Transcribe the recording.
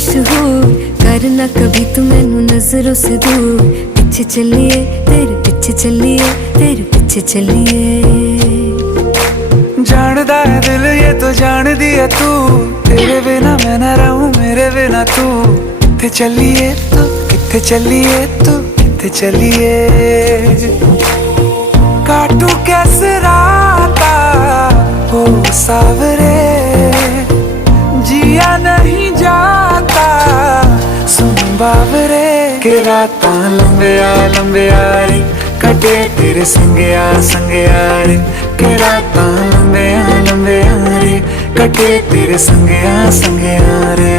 मशहूर, करना कभी तू मैनू नजरों से दूर। पीछे चलिए तेरे पीछे चलिए, तेरे पीछे चलिए। जानदा है दिल ये तो जान दिया तू, तेरे बिना मैं ना रहूं मेरे बिना तू। किथे चलिए तू, किथे चलिए तू, किथे चलिए। काटू कैसे राता हो सावरे, जिया नहीं जाता सुन बावरे। के रातां लंबिया लंबिया रे, कटे तेरे संगया संगया रे। के रातां लंबिया लंबिया रे, कटे तेरे संगया संगया रे।